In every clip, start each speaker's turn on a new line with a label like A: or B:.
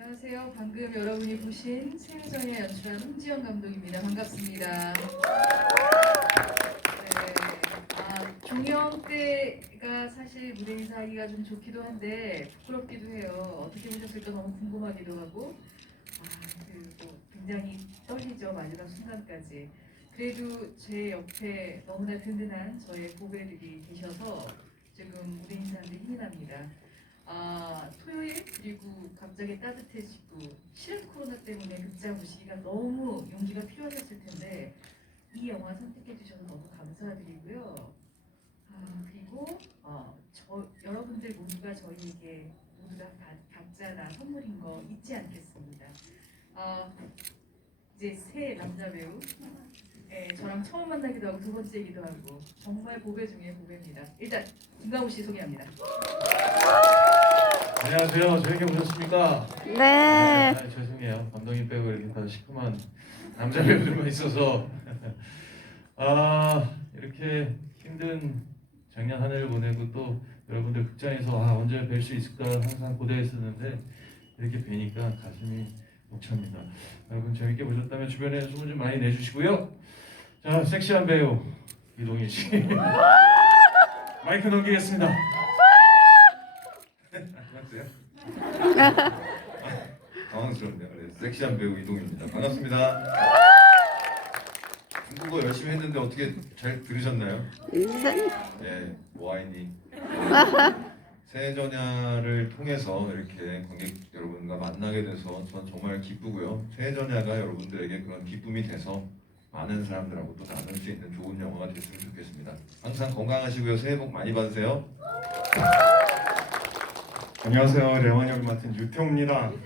A: 안녕하세요. 방금 여러분이 보신 세유전에 연출한 홍지영 감독입니다. 반갑습니다. 네, 아, 종영 때가 사실 무대 인사하기가 좀 좋기도 한데 부끄럽기도 해요. 어떻게 보셨을까 너무 궁금하기도 하고 아, 그리고 굉장히 떨리죠 마지막 순간까지. 그래도 제 옆에 너무나 든든한 저의 후배들이 계셔서 지금 무대 인사하는데 힘이 납니다. 아, 토요일 그리고 갑자기 따뜻해지고 실은 코로나 때문에 극장 오시기가 너무 용기가 필요하셨을 텐데 이 영화 선택해 주셔서 너무 감사드리고요. 아, 그리고 어, 저 여러분들 모두가 저희에게 모두가 다, 각자 다 선물인 거 잊지 않겠습니다. 아, 이제 새 남자 배우 예, 저랑 처음 만나기도 하고 두 번째이기도 하고 정말 보배 중에 보배입니다. 일단 김강우 씨 소개합니다.
B: 안녕하세요. 저에게 오셨습니까?
C: 네.
B: 아, 죄송해요. 감독님 빼고 이렇게 다 시큼한 남자 배우들만 있어서 아 이렇게 힘든 작년 한 해를 보내고 또 여러분들 극장에서 아 언제 뵐 수 있을까 항상 고대했었는데 이렇게 뵈니까 가슴이 벅찹니다. 여러분 재밌게 보셨다면 주변에 소문 좀 많이 내주시고요. 자 섹시한 배우 이동희 씨 마이크 넘기겠습니다. 안녕하세요. 당황스럽네요. 네, 섹시한 배우 이동입니다. 반갑습니다. 중국어 열심히 했는데 어떻게 잘 들으셨나요? 네, 와인이 새해 전야를 통해서 이렇게 관객 여러분과 만나게 돼서 전 정말 기쁘고요. 새해 전야가 여러분들에게 그런 기쁨이 돼서 많은 사람들하고 또 나눌 수 있는 좋은 영화가 됐으면 좋겠습니다. 항상 건강하시고요. 새해 복 많이 받으세요.
D: 안녕하세요. 레원 역을 맡은 유태호입니다. 네,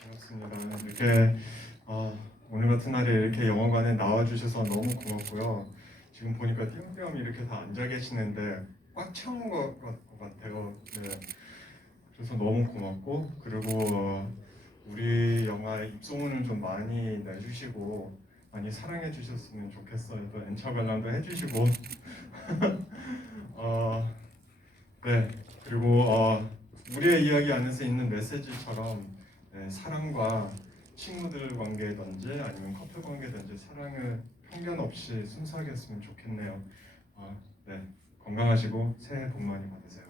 D: 반갑습니다. 이렇게 어, 오늘 같은 날에 이렇게 영화관에 나와주셔서 너무 고맙고요. 지금 보니까 띄엄띄엄 이렇게 다 앉아 계시는데 꽉 채운 것, 같- 것 같아요. 네. 그래서 너무 고맙고 그리고 어, 우리 영화 입소문을 좀 많이 내주시고 많이 사랑해 주셨으면 좋겠어요. 또 엔차 관람도 해주시고 어, 네 그리고 어, 우리의 이야기 안에서 있는 메시지처럼 네, 사랑과 친구들 관계든지 아니면 커플 관계든지 사랑을 편견 없이 순수하게 했으면 좋겠네요. 어, 네 건강하시고 새해 복 많이 받으세요.